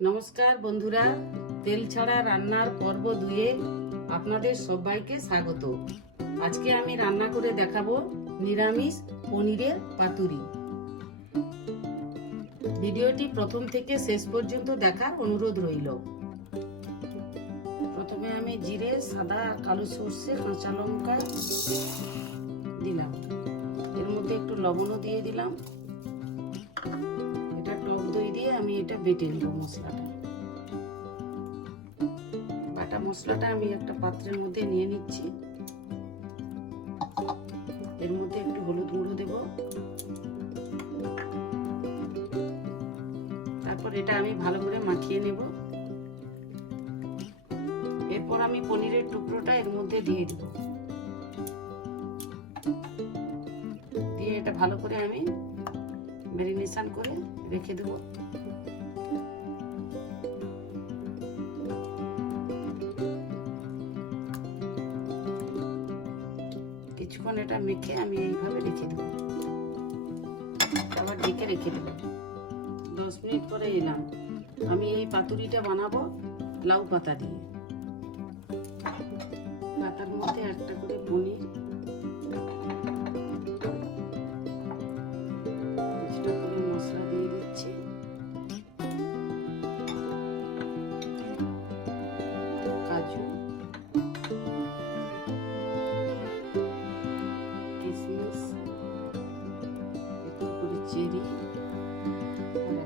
নমস্কার বন্ধুরা, তেল ছাড়া রান্নার পর্ব দুয়ে আপনাদের সবাইকে স্বাগত। আজকে আমি রান্না করে দেখাবো নিরামিষ পনিরের পাতুরি। ভিডিওটি প্রথম থেকে শেষ পর্যন্ত দেখার অনুরোধ রইল। প্রথমে আমি জিরে, সাদা কালো সর্ষে, কাঁচা লঙ্কা দিলাম। এর মধ্যে একটু লবণও দিয়ে দিলাম। আমি এটা বেটে নিব মশলাটা। বাটা মশলাটা আমি একটা পাত্রের মধ্যে নিয়ে নিচ্ছি। এর মধ্যে একটু হলুদ গুঁড়ো দেব। তারপর এটা আমি ভালো করে মাখিয়ে নেব। এরপর আমি পনিরের টুকরোটা এর মধ্যে দিয়ে দেব। দিয়ে এটা ভালো করে আমি ম্যারিনেশন করে রেখে দেবো। কিছুক্ষণ এটা মেখে আমি এইভাবে রেখে দেবো। আবার ঢেকে রেখে দেবো। দশ মিনিট পরে এলাম। আমি এই পাতুরিটা বানাবো লাউ পাতা দিয়ে। পাতার মধ্যে একটা করে পনির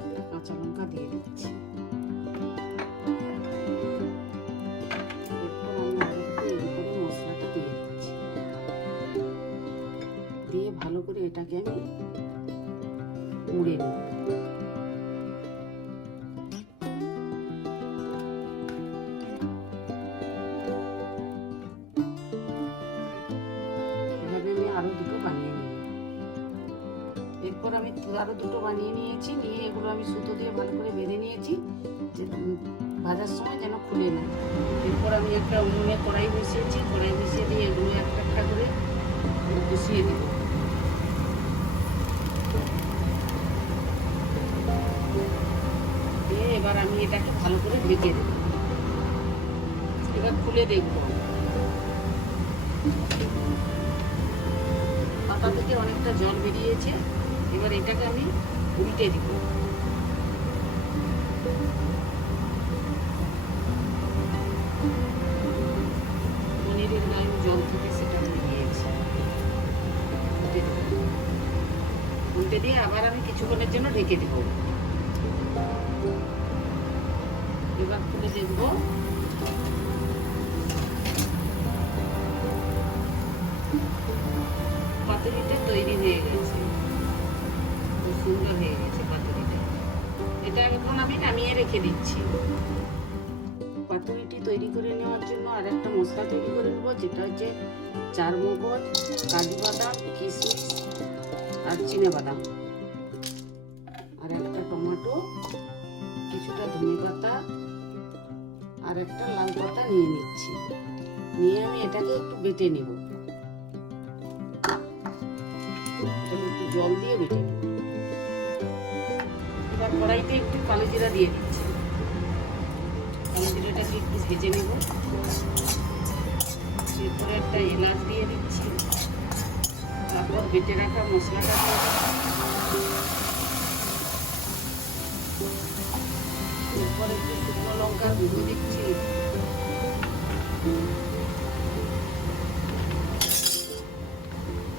একটা কাঁচা লঙ্কা দিয়ে দিচ্ছি। মশলাটা দিয়ে দিয়ে ভালো করে এটাকে আমি মুড়ে নেব। এভাবে আমি আরও দুটো বানিয়ে এরপর আমি আরও দুটো বানিয়ে নিয়েছি, নিয়ে এগুলো আমি সুতো দিয়ে ভালো করে বেঁধে নিয়েছি, যে ভাজার সময় যেন খুলে না। এরপর আমি একটা উনুনে কড়াই বসিয়েছি, কড়াই বসিয়ে দিয়ে এগুলো একটা একটা করে বসিয়ে দেবো। দিয়ে এবার আমি এটাকে ভালো করে ঢেকে দেব। এবার খুলে দেখব। পাতা থেকে অনেকটা জল বেরিয়েছে। এবার এটাকে আমি উল্টে দিব। পনিরের গায়ে জল থেকে সেটা উল্টে দেব। উল্টে দিয়ে আবার আমি কিছুক্ষণের জন্য ঢেকে দেবো। এবার খুলে দেখব আমি নামিয়ে রেখে দিচ্ছি। পাতুরিটি তৈরি করে নেওয়ার জন্য আর একটা মশলা তৈরি করে নেব, যেটা হচ্ছে চার মগজ কাজু বাদাম, কিশমিশ আর চিনে বাদাম। আর একটা টমেটো, কিছুটা ধনে পাতা আর একটা লাল পাতা নিয়ে নিচ্ছি। নিয়ে আমি এটাকে একটু বেটে নেব। একটু জল দিয়ে বেটে নেব। কড়াইতে একটু কালো জিরা দিয়ে দিচ্ছি। কালো জিরাটাকে একটু ভেজে নেব। এরপরে একটা এলাচ দিয়ে দিচ্ছি। তারপর বেটে রাখা মশলাটা। এরপর একটু শুকনো লঙ্কা গুঁড়ো দিচ্ছি।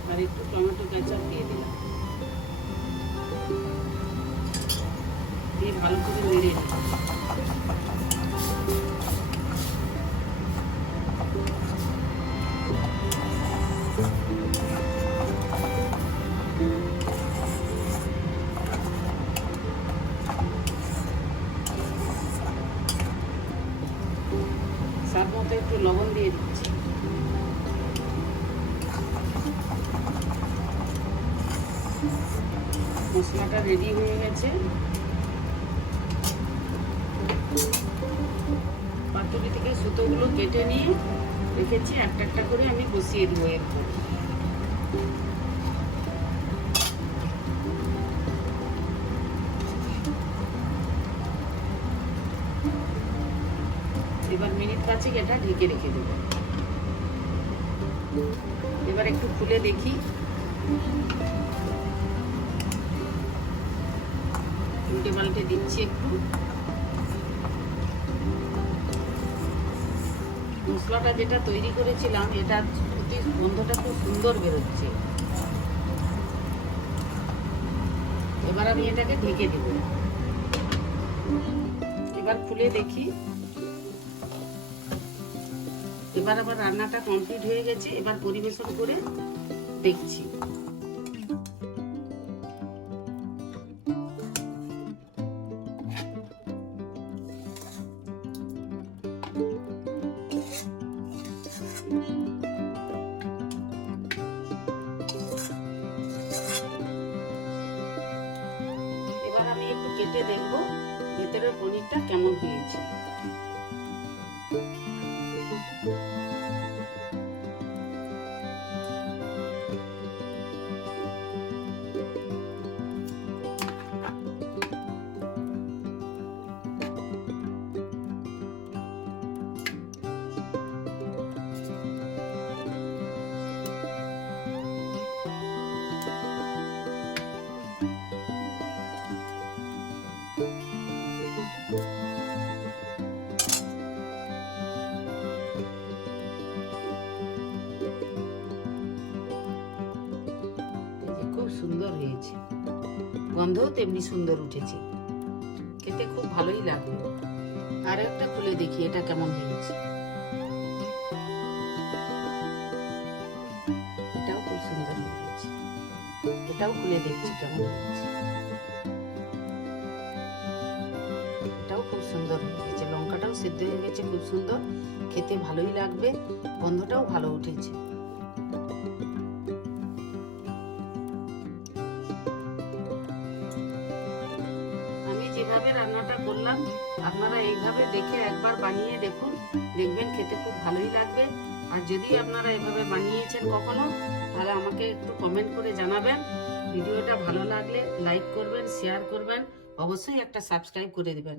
আর একটু টমেটো কেচাপ দিয়ে দিলাম। দিয়ে ভালো করে একটু লবণ দিয়ে দিচ্ছি। মশলাটা রেডি হয়ে গেছে। পাতুরি থেকে সুতোগুলো কেটে নিয়ে রেখেছি, একটা একটা করে আমি বসিয়ে দেবো এরপর। এবার মিনিট পাঁচেক এটা ঢেকে রেখে দেব। এবার একটু খুলে দেখি। উল্টে পাল্টে দিচ্ছি একটু। মশলাটা যেটা তৈরি করেছিলাম এটার প্রতি গন্ধটা খুব সুন্দর বেরোচ্ছে। এবার আমি এটাকে ঢেকে দেব। এবার খুলে দেখি। এবার আবার রান্নাটা কমপ্লিট হয়ে গেছে। এবার পরিবেশন করে দেখছি। দেখব ভেতরের পনিরটা কেমন হয়েছে। সুন্দর হয়েছে। গন্ধও তেমনি সুন্দর উঠেছে। খেতে খুব ভালোই লাগবে আর একটা খুলে দেখি, এটা কেমন হয়েছে। এটাও খুব সুন্দর হয়েছে। এটাও খুলে দেখছি কেমন হয়েছে। এটাও খুব সুন্দর হয়ে গেছে লঙ্কাটাও সেদ্ধ হয়ে গেছে, খুব সুন্দর। খেতে ভালোই লাগবে, গন্ধটাও ভালো উঠেছে। আপনারা এইভাবে দেখে একবার বানিয়ে দেখুন। দেখবেন খেতে খুব ভালোই লাগবে। আর যদি আপনারা এভাবে বানিয়েছেন কখনো, তাহলে আমাকে একটু কমেন্ট করে জানাবেন। ভিডিওটা ভালো লাগলে লাইক করবেন শেয়ার করবেন। অবশ্যই একটা সাবস্ক্রাইব করে দিবেন।